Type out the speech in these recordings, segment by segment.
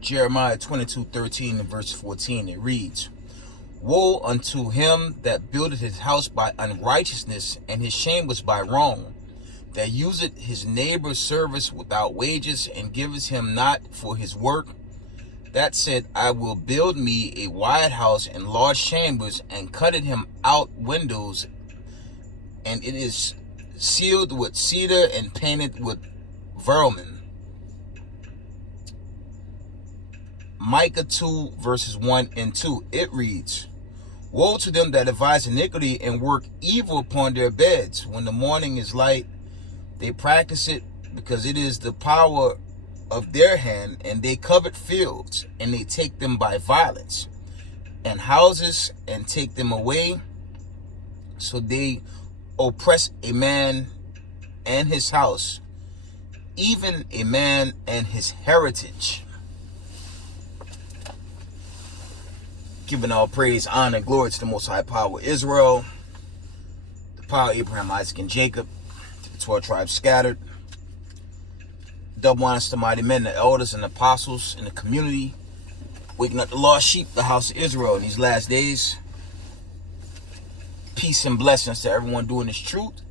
Jeremiah 22:13 and verse 14, it reads, Woe unto him that buildeth his house by unrighteousness, and his chambers by wrong, that useth his neighbor's service without wages, and giveth him not for his work. That said, I will build me a wide house and large chambers, and cutted him out windows, and it is sealed with cedar and painted with vermin. Micah 2 verses 1 and 2, it reads, Woe to them that devise iniquity and work evil upon their beds. When the morning is light, they practice it, because it is the power of their hand, and they covet fields, and they take them by violence, and houses, and take them away. So they oppress a man and his house, even a man and his heritage. Giving all praise, honor, and glory to the Most High Power of Israel, the power of Abraham, Isaac, and Jacob, to the 12 tribes scattered. Double honors to mighty men, the elders and the apostles in the community, waking up the lost sheep, the house of Israel in these last days. Peace and blessings to everyone doing this truth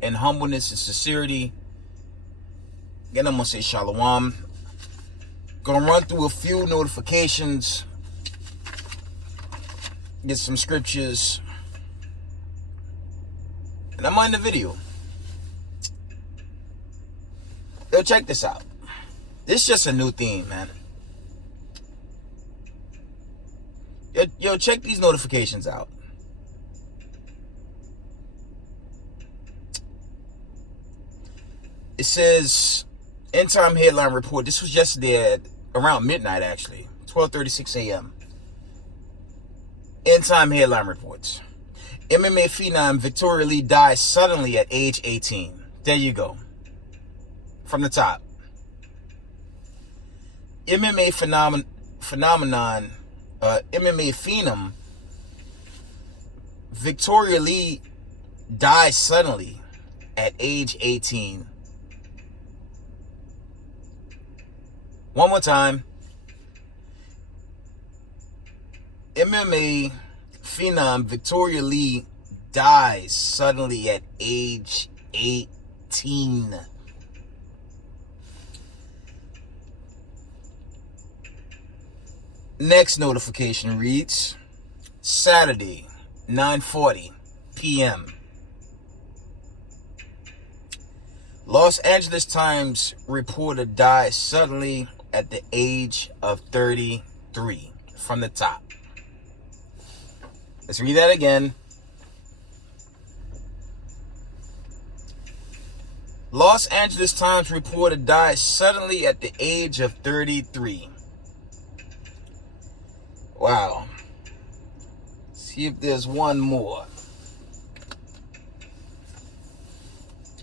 and humbleness and sincerity. Again, I'm going to say shalom. Going to run through a few notifications, get some scriptures, and I'm on the video. Yo, check this out. This is just a new theme, man. Yo, check these notifications out. It says, End Time Headline Report. This was yesterday at around midnight, actually. 12:36 a.m. End Time Headline Reports. MMA phenom Victoria Lee dies suddenly at age 18. There you go. From the top. MMA phenom Victoria Lee dies suddenly at age 18. One more time. MMA phenom Victoria Lee dies suddenly at age 18. Next notification reads, Saturday, 9:40 p.m. Los Angeles Times reporter dies suddenly at the age of 33. From the top. Let's read that again. Los Angeles Times reporter dies suddenly at the age of 33. Wow. See if there's one more.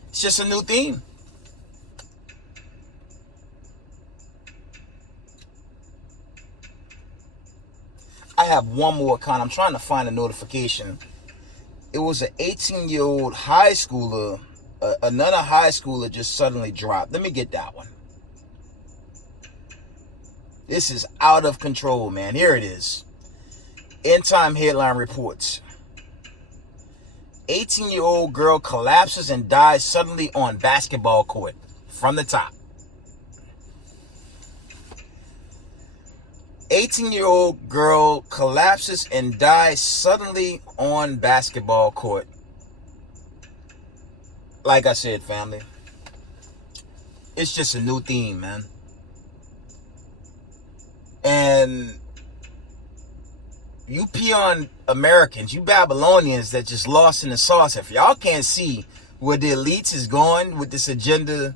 It's just a new theme. I have one more I'm trying to find a notification. It was an 18-year-old high schooler. Another high schooler just suddenly dropped. Let me get that one. This is out of control, man. Here it is. End Time Headline Reports. 18-year-old girl collapses and dies suddenly on basketball court. From the top. 18-year-old girl collapses and dies suddenly on basketball court. Like I said, family, it's just a new theme, man. And you peon Americans, you Babylonians that just lost in the sauce, if y'all can't see where the elites is going with this agenda,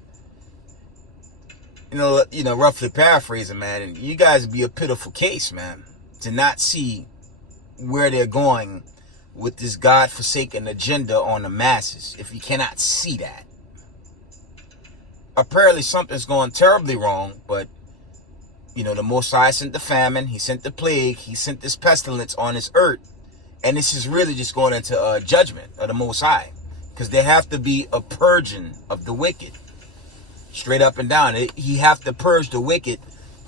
you know, roughly paraphrasing, man, and you guys be a pitiful case, man, to not see where they're going with this God-forsaken agenda on the masses. If you cannot see that, apparently something's going terribly wrong. But you know, the Most High sent the famine, he sent the plague, he sent this pestilence on this earth, and this is really just going into a judgment of the Most High, because there have to be a purging of the wicked. Straight up and down. He have to purge the wicked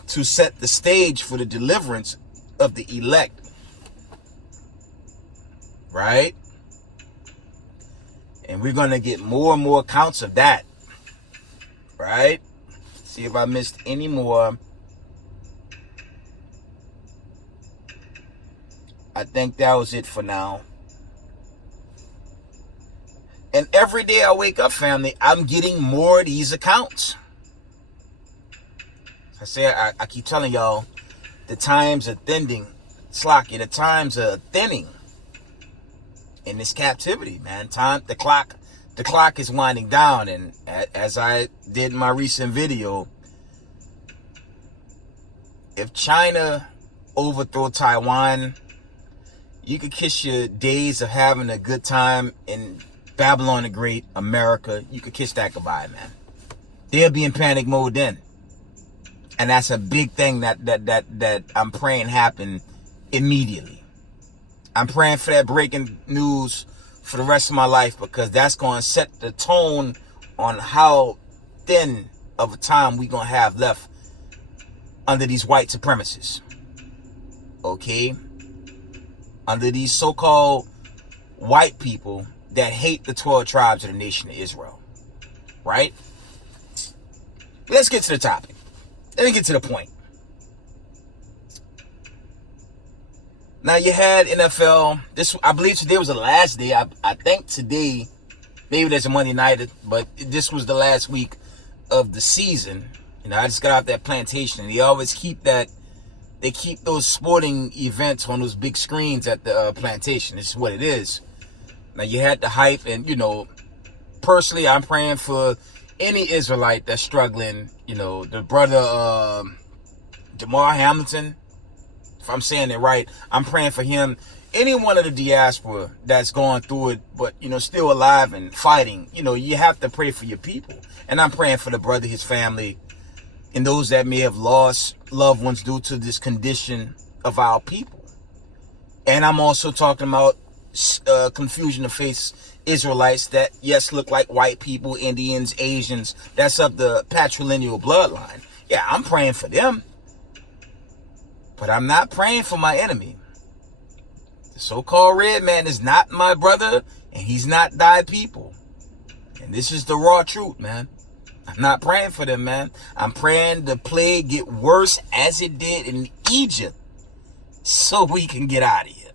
to set the stage for the deliverance of the elect. Right? And we're going to get more and more accounts of that. Right? See if I missed any more. I think that was it for now. And every day I wake up, family, I'm getting more of these accounts. I say, I keep telling y'all, the times are thinning. Slacky, the times are thinning in this captivity, man. The clock is winding down. And as I did in my recent video, if China overthrow Taiwan, you could kiss your days of having a good time in Babylon the Great, America. You could kiss that goodbye, man. They'll be in panic mode then. And that's a big thing that I'm praying happen immediately. I'm praying for that breaking news for the rest of my life, because that's going to set the tone on how thin of a time we're going to have left under these white supremacists. Okay? Under these so-called white people that hate the 12 tribes of the nation of Israel. Right? Let's get to the topic. Let me get to the point. Now, you had NFL. I believe today was the last day. I think today, maybe there's a Monday night, but this was the last week of the season. You know, I just got off that plantation, and they always keep that. They keep those sporting events on those big screens at the plantation. This is what it is. Now, you had the hype, and, you know, personally, I'm praying for any Israelite that's struggling. You know, the brother Damar Hamlin, if I'm saying it right, I'm praying for him. Any one of the diaspora that's going through it, but, you know, still alive and fighting, you know, you have to pray for your people. And I'm praying for the brother, his family, and those that may have lost loved ones due to this condition of our people. And I'm also talking about confusion of face Israelites that, yes, look like white people, Indians, Asians, that's of the patrilineal bloodline. Yeah, I'm praying for them. But I'm not praying for my enemy. The so-called red man is not my brother, and he's not thy people. And this is the raw truth, man. I'm not praying for them, man. I'm praying the plague get worse as it did in Egypt, so we can get out of here.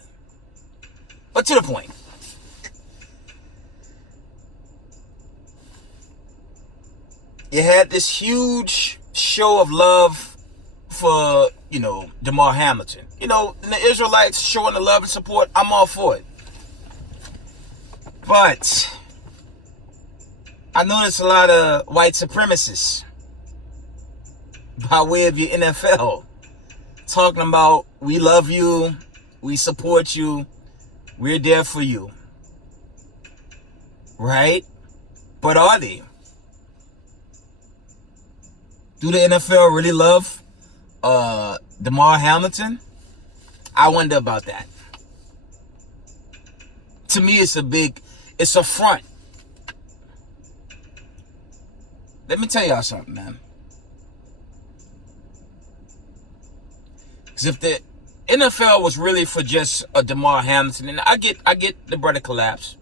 But to the point. You had this huge show of love for, you know, Damar Hamlin. You know, the Israelites showing the love and support, I'm all for it. But I noticed a lot of white supremacists by way of your NFL talking about, we love you, we support you, we're there for you. Right? But are they? Do the NFL really love Damar Hamlin? I wonder about that. To me, it's a front. Let me tell y'all something, man. Because if the NFL was really for just a Damar Hamlin, and I get the brother collapse,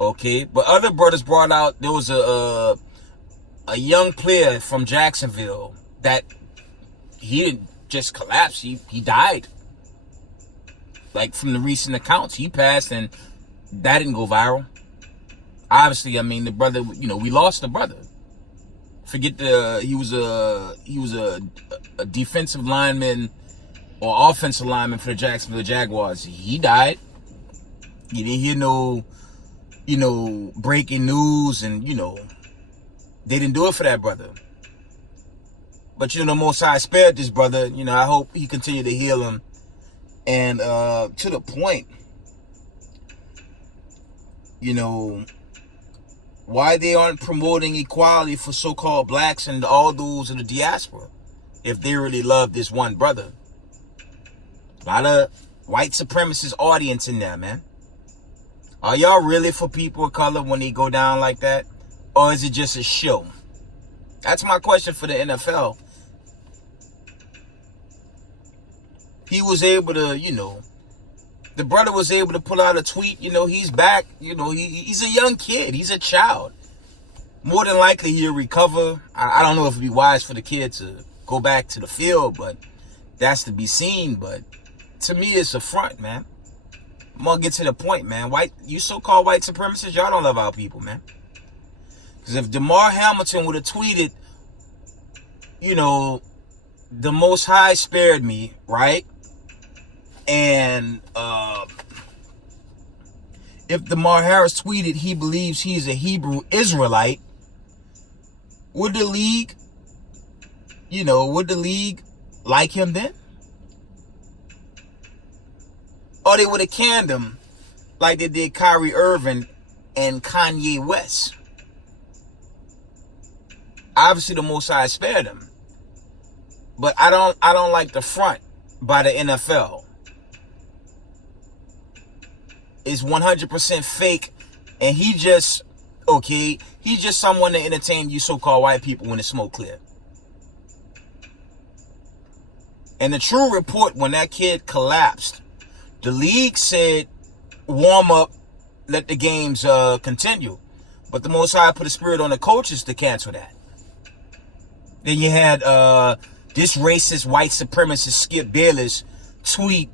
okay, but other brothers brought out, there was a young player from Jacksonville that he didn't just collapse, he died. Like, from the recent accounts, he passed, and that didn't go viral. Obviously, I mean, the brother, you know, we lost the brother. Forget he was a defensive lineman or offensive lineman for the Jacksonville Jaguars. He died. You didn't hear no, you know, breaking news, and, you know, they didn't do it for that brother. But, you know, the Most High spared this brother. You know, I hope he continue to heal him. And to the point, you know, why they aren't promoting equality for so-called blacks and all those in the diaspora if they really love this one brother. A lot of white supremacist audience in there, man. Are y'all really for people of color when they go down like that? Or is it just a show? That's my question for the NFL. he was able to, the brother was able to pull out a tweet, he's back, he's a young kid, he's a child. More than likely he'll recover. I don't know if it'd be wise for the kid to go back to the field, but that's to be seen. But to me, it's a front, man. I'm gonna get to the point, man. You so-called white supremacists, y'all don't love our people, man. Because if Damar Hamlin would have tweeted, the Most High spared me, right? And if Damar Harris tweeted he believes he's a Hebrew Israelite, would the league like him then? Or they would have canned him like they did Kyrie Irving and Kanye West. Obviously, the Most High spared him, but I don't like the front by the NFL. It's 100% fake, and he's just someone to entertain you so-called white people when the smoke clear. And the true report, when that kid collapsed, the league said, warm up, let the games continue. But the Most High put a spirit on the coaches to cancel that. Then you had this racist white supremacist Skip Bayless tweet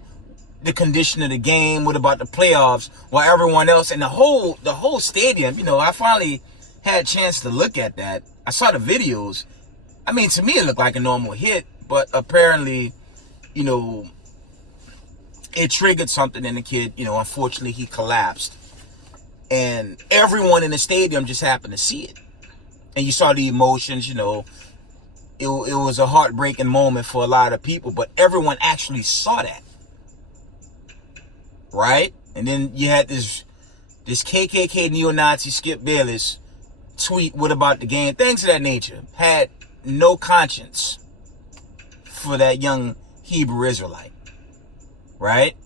the condition of the game, what about the playoffs, while everyone else, and the whole stadium, I finally had a chance to look at that. I saw the videos. I mean, to me, it looked like a normal hit, but apparently, it triggered something in the kid. Unfortunately, he collapsed. And everyone in the stadium just happened to see it. And you saw the emotions, it was a heartbreaking moment for a lot of people, but everyone actually saw that. Right? And then you had this KKK neo-Nazi Skip Bayless tweet, what about the game? Things of that nature. Had no conscience for that young Hebrew Israelite. Right?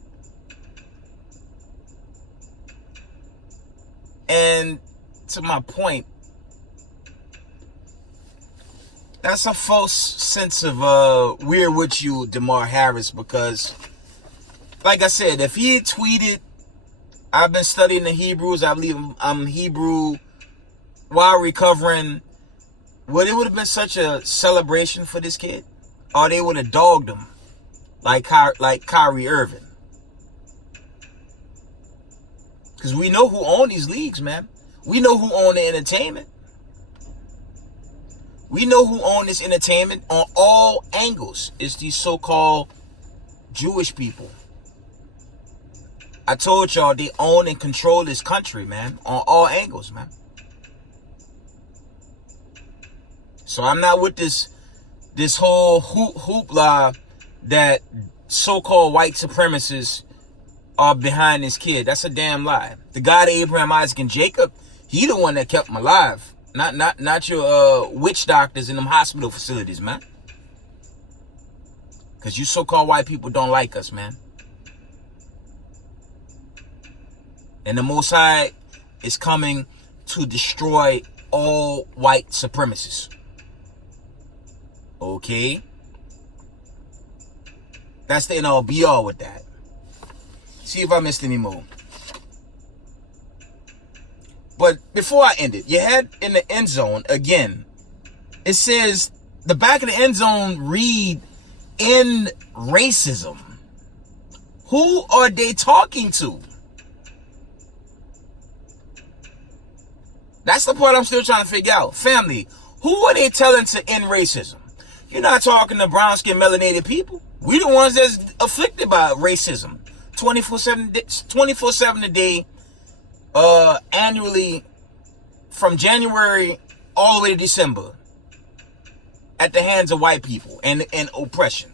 And to my point, that's a false sense of we're with you, Damar Harris, because like I said, if he had tweeted, I've been studying the Hebrews, I believe I'm Hebrew while recovering, it would have been such a celebration for this kid? Or they would have dogged him like Kyrie Irving. Because we know who own these leagues, man. We know who own the entertainment. We know who own this entertainment on all angles. It's these so-called Jewish people. I told y'all they own and control this country, man, on all angles, man. So I'm not with this whole hoopla that so-called white supremacists are behind this kid. That's a damn lie. The God of Abraham, Isaac, and Jacob, he the one that kept him alive. Not your witch doctors in them hospital facilities, man. Because you so-called white people don't like us, man. And the Most High is coming to destroy all white supremacists. Okay? That's the end-all be-all with that. See if I missed any more. But before I end it, you had in the end zone, again, it says, the back of the end zone read, "End racism." Who are they talking to? That's the part I'm still trying to figure out. Family, who are they telling to end racism? You're not talking to brown-skinned melanated people. We the ones that's afflicted by racism. 24/7 a day, annually, from January all the way to December, at the hands of white people and oppression.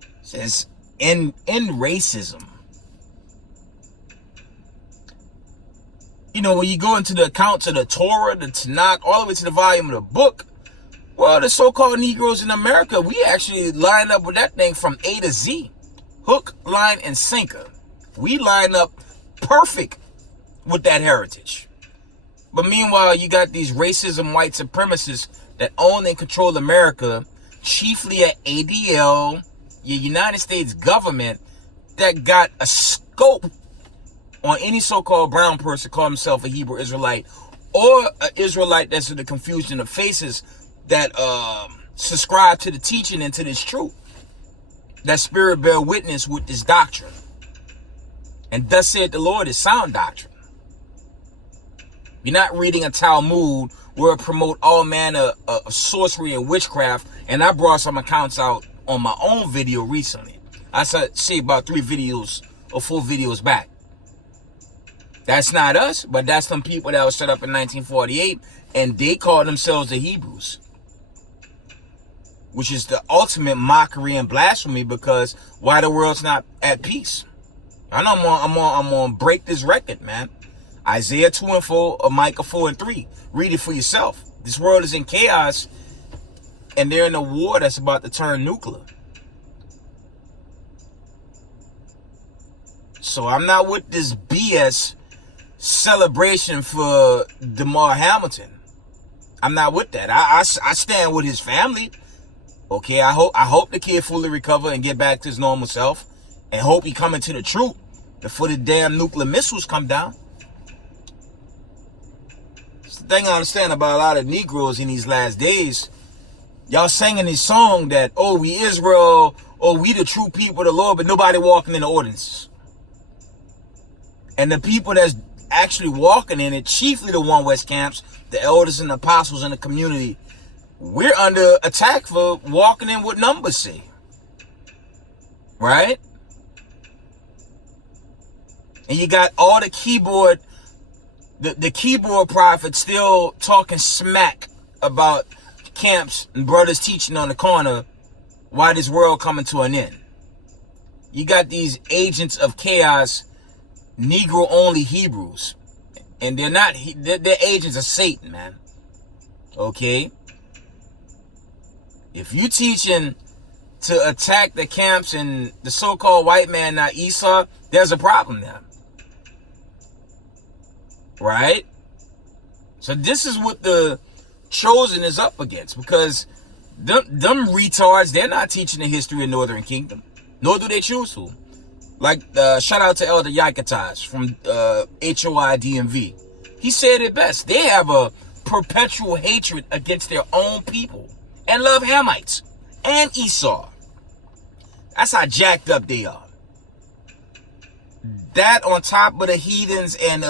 It says, end racism. When you go into the accounts of the Torah, the Tanakh, all the way to the volume of the book, well, the so-called Negroes in America, we actually line up with that thing from A to Z. Hook, line, and sinker. We line up perfect with that heritage. But meanwhile, you got these racism white supremacists that own and control America, chiefly at ADL, your United States government that got a scope on any so-called brown person call himself a Hebrew Israelite, or an Israelite that's in the confusion of faces that subscribe to the teaching and to this truth. That spirit bear witness with this doctrine. And thus said the Lord is sound doctrine. You're not reading a Talmud where it promote all manner of sorcery and witchcraft. And I brought some accounts out on my own video recently. I say about 3 videos or 4 videos back. That's not us, but that's some people that were set up in 1948, and they call themselves the Hebrews, which is the ultimate mockery and blasphemy, because why the world's not at peace? I know I'm gonna break this record, man. Isaiah 2 and 4, or Micah 4 and 3. Read it for yourself. This world is in chaos, and they're in a war that's about to turn nuclear. So I'm not with this BS celebration for Damar Hamlin. I'm not with that. I stand with his family. Okay, I hope the kid fully recover and get back to his normal self, and hope he come into the truth before the damn nuclear missiles come down. It's the thing I understand about a lot of Negroes in these last days. Y'all singing this song that, oh, we Israel, oh, we the true people of the Lord, but nobody walking in the ordinances. And the people that's actually walking in it, chiefly the One West camps, the elders and the apostles in the community, we're under attack for walking in what numbers say. Right? And you got all the keyboard prophets still talking smack about camps and brothers teaching on the corner why this world coming to an end. You got these agents of chaos, Negro only Hebrews, and they're agents of Satan, man. Okay? If you teaching to attack the camps and the so-called white man, not Esau, there's a problem there. Right? So this is what the chosen is up against, because them retards, they're not teaching the history of Northern Kingdom, nor do they choose to. Like, shout out to Elder Yakitaj from HOIDMV. He said it best. They have a perpetual hatred against their own people and love Hamites and Esau. That's how jacked up they are. That on top of the heathens and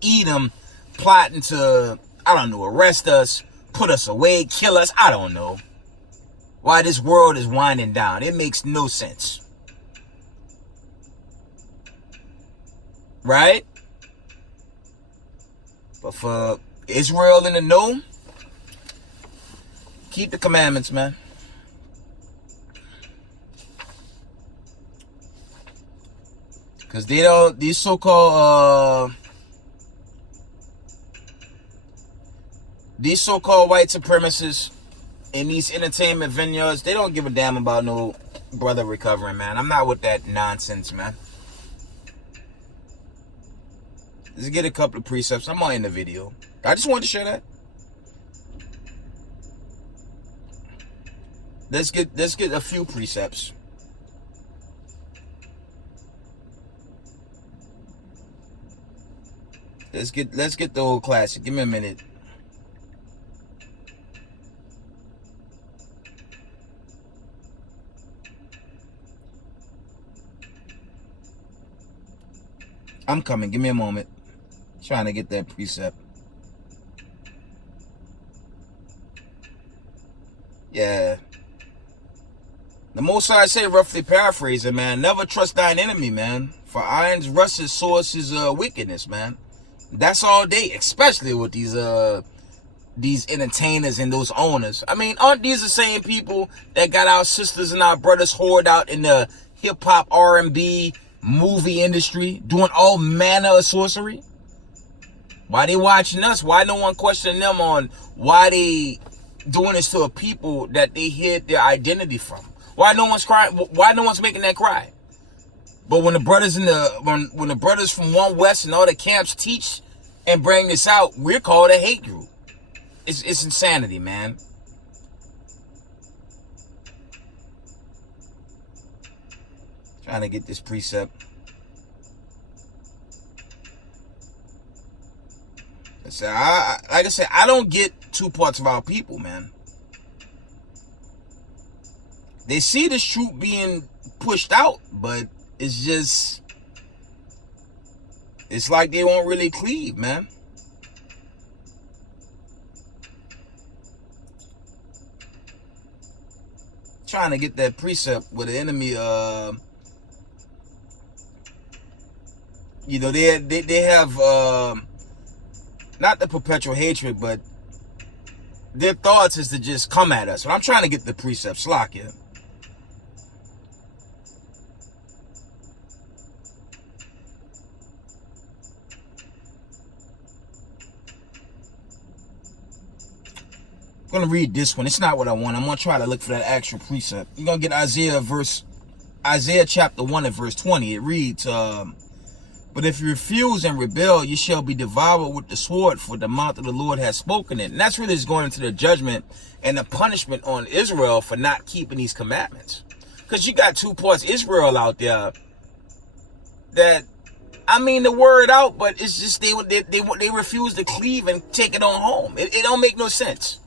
Edom plotting to, I don't know, arrest us, put us away, kill us. I don't know why this world is winding down. It makes no sense. Right? But for Israel in the know, keep the commandments, man. Because they don't, these so-called white supremacists in these entertainment vineyards, they don't give a damn about no brother recovering, man. I'm not with that nonsense, man. Let's get a couple of precepts. I'm on in the video. I just wanted to share that. Let's get a few precepts. Let's get the old classic. Give me a minute. I'm coming. Give me a moment. Trying to get that precept. Yeah. The Most High say, roughly paraphrasing, man, never trust thine enemy, man. For iron's rust's source is wickedness, man. That's all day, especially with these entertainers and those owners. I mean, aren't these the same people that got our sisters and our brothers hoard out in the hip-hop, R&B, movie industry, doing all manner of sorcery? Why they watching us? Why no one questioning them on why they doing this to a people that they hid their identity from? Why no one's crying? Why no one's making that cry? But when the brothers when the brothers from One West and all the camps teach and bring this out, we're called a hate group. It's insanity, man. Trying to get this precept. Like I said, I don't get two parts of our people, man. They see this truth being pushed out, but it's just, it's like they won't really cleave, man. Trying to get that precept with the enemy, you know, they have not the perpetual hatred, but their thoughts is to just come at us. But I'm trying to get the precept. Slakia. I'm going to read this one. It's not what I want. I'm going to try to look for that actual precept. You're going to get Isaiah chapter 1 and verse 20. It reads, but if you refuse and rebel, you shall be devoured with the sword, for the mouth of the Lord has spoken it. And that's really just going into the judgment and the punishment on Israel for not keeping these commandments. Because you got two parts Israel out there that, I mean, the word out, but it's just they refuse to cleave and take it on home. It don't make no sense.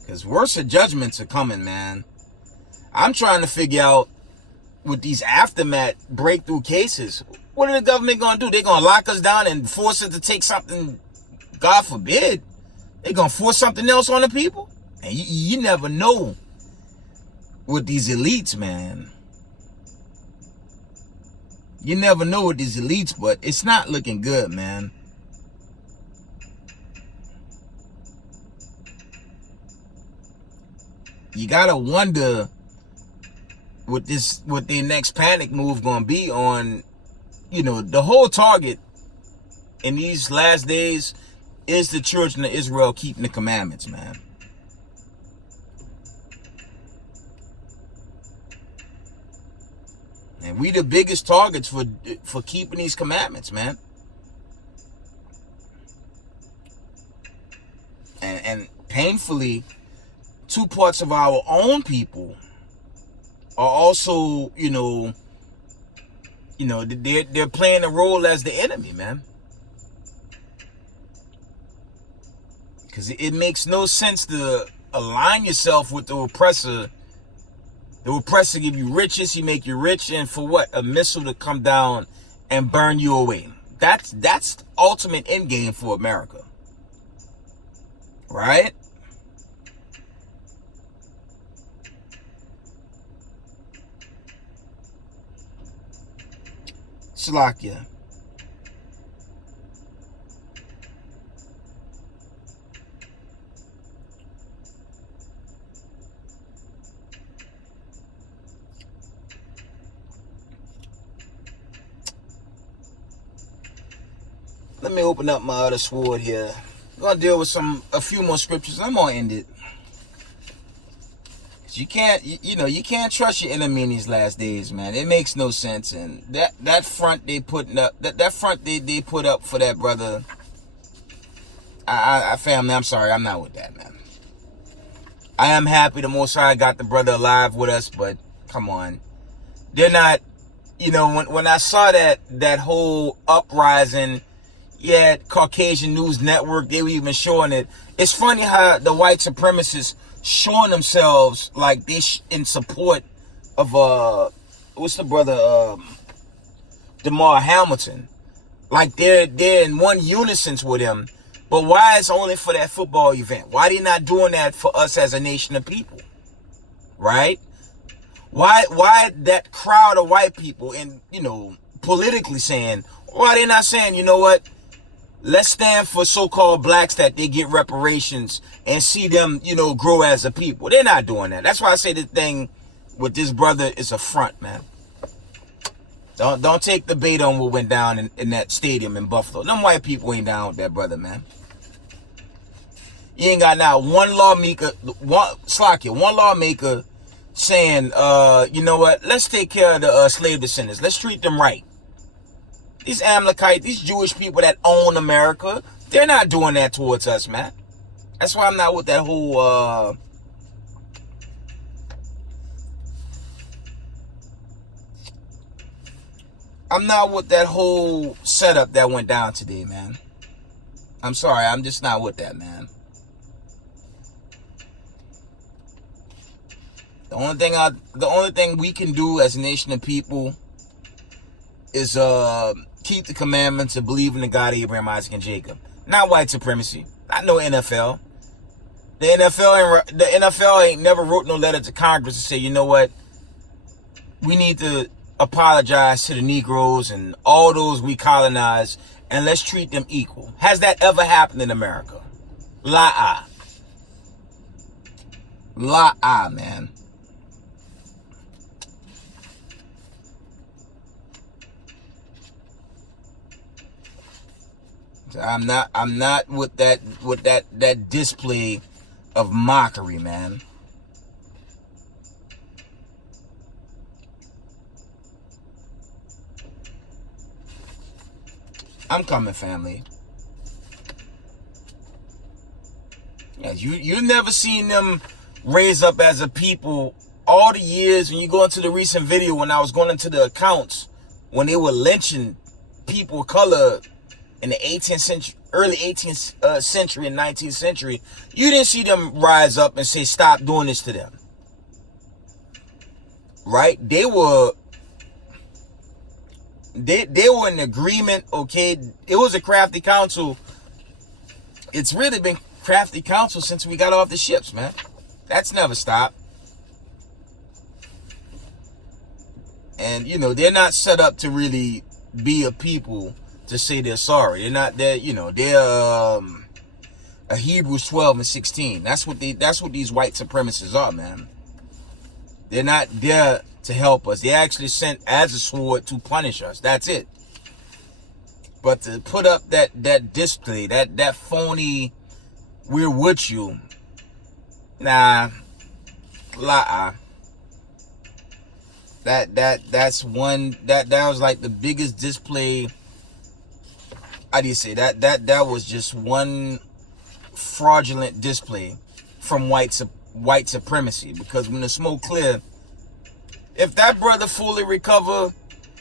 Because worse judgments are coming, man. I'm trying to figure out with these aftermath breakthrough cases, what are the government going to do? They're going to lock us down and force us to take something, God forbid. They're going to force something else on the people? And you never know with these elites, man. You never know with these elites, but it's not looking good, man. You gotta wonder what their next panic move gonna be on, you know, the whole target in these last days is the children of Israel keeping the commandments, man. And we the biggest targets for keeping these commandments, man. And painfully, two parts of our own people are also, you know, they're playing a role as the enemy, man. Because it makes no sense to align yourself with the oppressor. The oppressor give you riches, he make you rich, and for what? A missile to come down and burn you away. That's the ultimate end game for America. Right? Slakia. Let me open up my other sword here. I'm gonna deal with a few more scriptures. I'm gonna end it. You can't, you can't trust your enemy in these last days, man. It makes no sense. And that front they putting up, that front they put up for that brother. Family, I'm sorry, I'm not with that, man. I am happy the Most High got the brother alive with us, but come on, they're not. You know, when I saw that whole uprising, yeah, Caucasian News Network, they were even showing it. It's funny how the white supremacists showing themselves like they in support of what's the brother Damar Hamilton, like they're in one unison with him. But why is it only for that football event? Why they not doing that for us as a nation of people? Right? Why that crowd of white people and, you know, politically saying, why they not saying, you know what? Let's stand for so-called blacks that they get reparations and see them, you know, grow as a people. They're not doing that. That's why I say the thing with this brother is a front, man. Don't take the bait on what went down in that stadium in Buffalo. Them white people ain't down with that brother, man. You ain't got now one lawmaker saying, you know what, let's take care of the slave descendants. Let's treat them right. These Amalekites, these Jewish people that own America, they're not doing that towards us, man. That's why I'm not with that whole I'm not with that whole setup that went down today, man. I'm sorry, I'm just not with that, man. The only thing we can do as a nation of people is keep the commandments and believe in the God of Abraham, Isaac, and Jacob. Not white supremacy. Not no NFL. The NFL ain't never wrote no letter to Congress to say, you know what, we need to apologize to the Negroes and all those we colonized, and let's treat them equal. Has that ever happened in America? La-ah, man. I'm not with that display of mockery, man. I'm coming, family. Yeah, you never seen them raise up as a people all the years. When you go into the recent video when I was going into the accounts when they were lynching people of color in the 18th century, early 18th century and 19th century, you didn't see them rise up and say stop doing this to them. Right? They were in agreement. Okay, it was a crafty council. It's really been crafty council since we got off the ships, man. That's never stopped. And you know, they're not set up to really be a people to say they're sorry. They're not there, you know, they're a Hebrews 12 and 16. That's what these white supremacists are, man. They're not there to help us. They actually sent as a sword to punish us. That's it. But to put up that display, that phony we're with you, nah, la. That's one that was like the biggest display. How do you say that was just one fraudulent display from white supremacy. Because when the smoke clear, if that brother fully recover,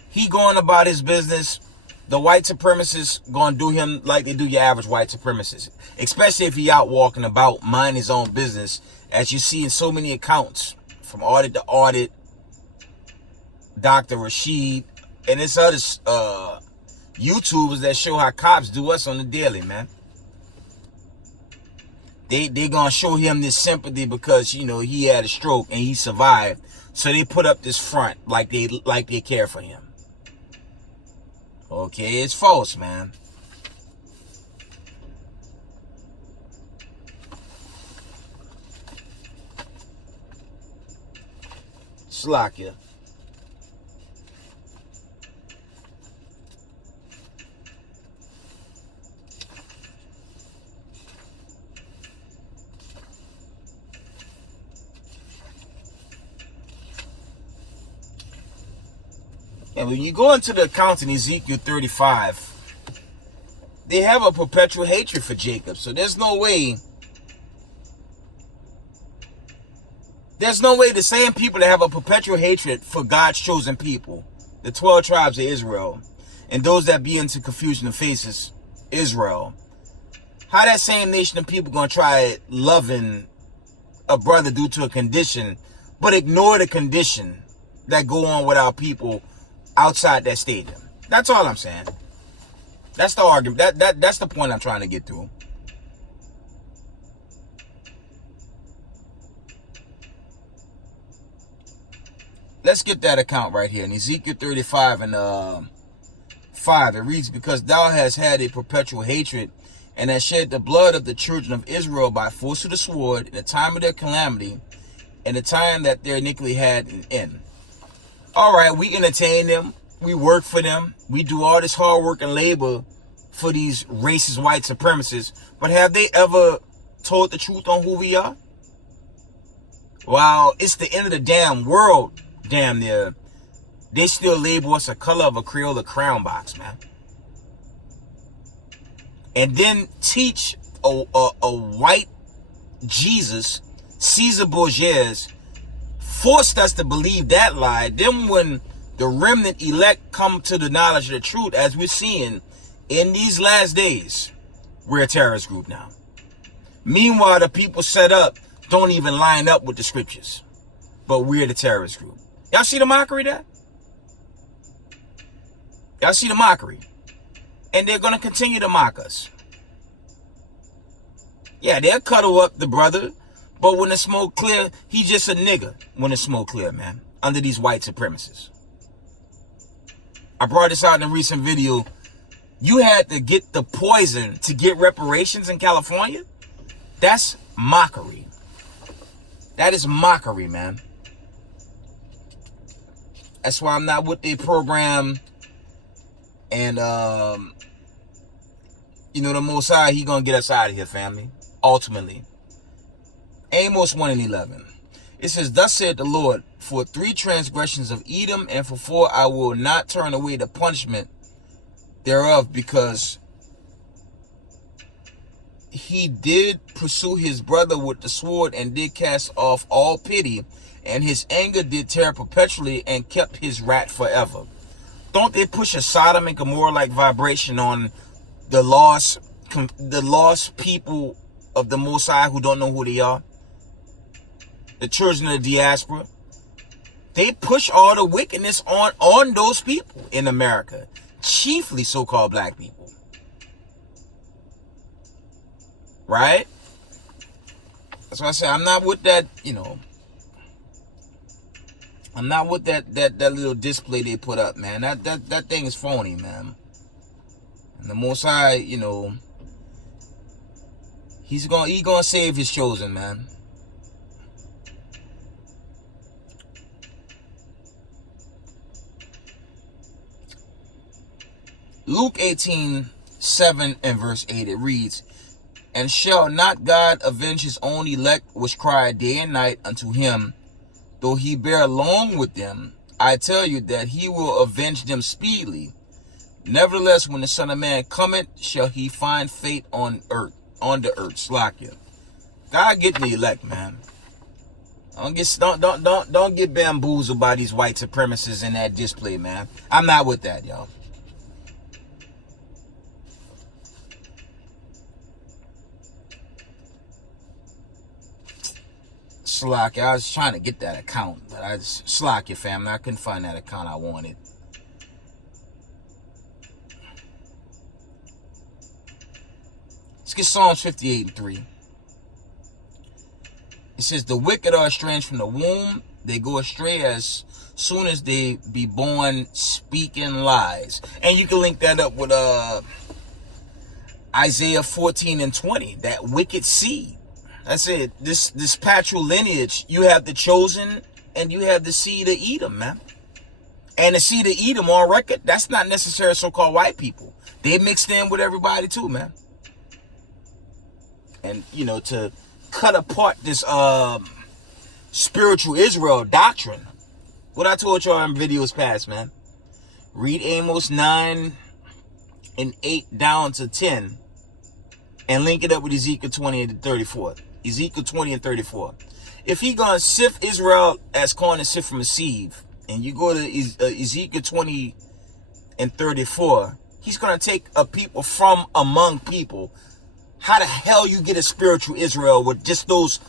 he going about his business. The white supremacists gonna do him like they do your average white supremacist, especially if he out walking about, mind his own business, as you see in so many accounts from audit to audit. Dr. Rashid and this other YouTubers that show how cops do us on the daily, man. They gonna show him this sympathy because, you know, he had a stroke and he survived. So they put up this front like they care for him. Okay, it's false, man. Slakia. And when you go into the account in Ezekiel 35, they have a perpetual hatred for Jacob. So there's no way the same people that have a perpetual hatred for God's chosen people, the 12 tribes of Israel, and those that be into confusion of faces, Israel, how that same nation of people gonna try loving a brother due to a condition, but ignore the condition that go on with our people outside that stadium? That's all I'm saying. That's the argument. That's the point I'm trying to get through. Let's get that account right here in Ezekiel 35 and 5. It reads, because thou hast had a perpetual hatred and hast shed the blood of the children of Israel by force of the sword in the time of their calamity and the time that their iniquity had an end. All right, we entertain them. We work for them. We do all this hard work and labor for these racist white supremacists. But have they ever told the truth on who we are? While it's the end of the damn world, damn near, they still label us a color of a Crayola crown box, man. And then teach a white Jesus, Caesar Borgias, forced us to believe that lie. Then when the remnant elect come to the knowledge of the truth, as we're seeing in these last days, we're a terrorist group now. Meanwhile, the people set up don't even line up with the scriptures. But we're the terrorist group. Y'all see the mockery there? Y'all see the mockery? And they're going to continue to mock us. Yeah, they'll cuddle up the brother. But when the smoke clear, he's just a nigga when the smoke clear, man. Under these white supremacists. I brought this out in a recent video. You had to get the poison to get reparations in California? That's mockery. That is mockery, man. That's why I'm not with the program. And, you know, the Most High, he gonna get us out of here, family. Ultimately. Amos 1:11. It says, thus said the Lord, for 3 transgressions of Edom, and for 4 I will not turn away the punishment thereof, because he did pursue his brother with the sword, and did cast off all pity, and his anger did tear perpetually, and kept his wrath forever. Don't they push a Sodom and Gomorrah like vibration on the lost people of the Most High who don't know who they are? The children of the diaspora. They push all the wickedness on those people in America, chiefly so-called black people. Right? That's why I say I'm not with that, you know. I'm not with that little display they put up, man. That thing is phony, man. And the Most High, you know, he gonna save his chosen, man. Luke 18:7 and verse 8, it reads, and shall not God avenge his own elect, which cry day and night unto him, though he bear long with them? I tell you that he will avenge them speedily. Nevertheless, when the Son of Man cometh, shall he find faith on the earth. Slakia. God get the elect, man. Don't get bamboozled by these white supremacists in that display, man. I'm not with that, y'all. Slack, I was trying to get that account, but I just slack your family. I couldn't find that account I wanted. Let's get Psalms 58:3. It says, the wicked are estranged from the womb. They go astray as soon as they be born, speaking lies. And you can link that up with Isaiah 14:20, that wicked seed. That's it. This patrilineage, you have the chosen and you have the seed of Edom, man. And the seed of Edom on record, that's not necessarily so-called white people. They mixed in with everybody too, man. And, you know, to cut apart this spiritual Israel doctrine, what I told y'all in videos past, man. Read Amos 9:8 down to 10 and link it up with Ezekiel 20 and 34. Ezekiel 20 and 34. If he gonna sift Israel as corn and sift from a sieve, and you go to Ezekiel 20 and 34, he's gonna take a people from among people. How the hell you get a spiritual Israel with just those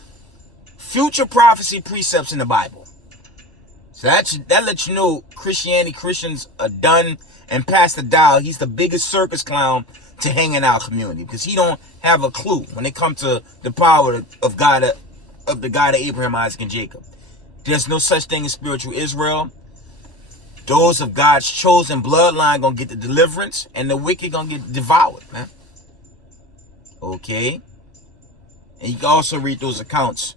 future prophecy precepts in the Bible? So that lets you know Christians are done and past the dial. He's the biggest circus clown to hang in our community because he don't have a clue when it comes to the power of God, of the God of Abraham, Isaac, and Jacob. There's no such thing as spiritual Israel. Those of God's chosen bloodline gonna get the deliverance, and the wicked gonna get devoured, man. Okay? And you can also read those accounts.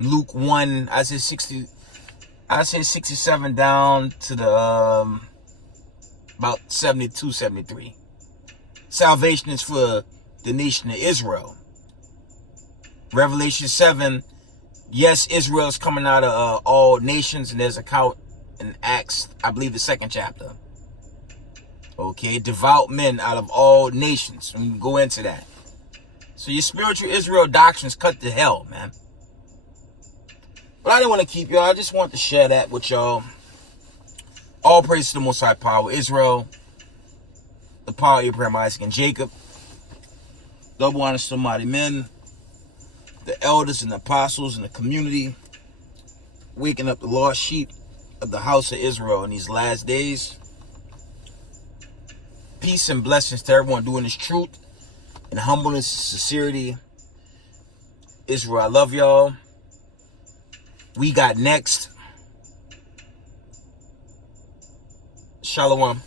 Luke 1, I say 67 down to the about 72, 73. Salvation is for the nation of Israel. Revelation 7, yes, Israel is coming out of all nations, and there's a count in Acts, I believe the 2nd chapter. Okay, devout men out of all nations. We can go into that. So your spiritual Israel doctrines cut to hell, man. But I didn't want to keep y'all. I just want to share that with y'all. All praise to the Most High Power, Israel, the power of Abraham, Isaac, and Jacob. Double honor to the mighty men, the elders and the apostles in the community, waking up the lost sheep of the house of Israel in these last days. Peace and blessings to everyone doing this truth and humbleness and sincerity. Israel, I love y'all. We got next. Shalom.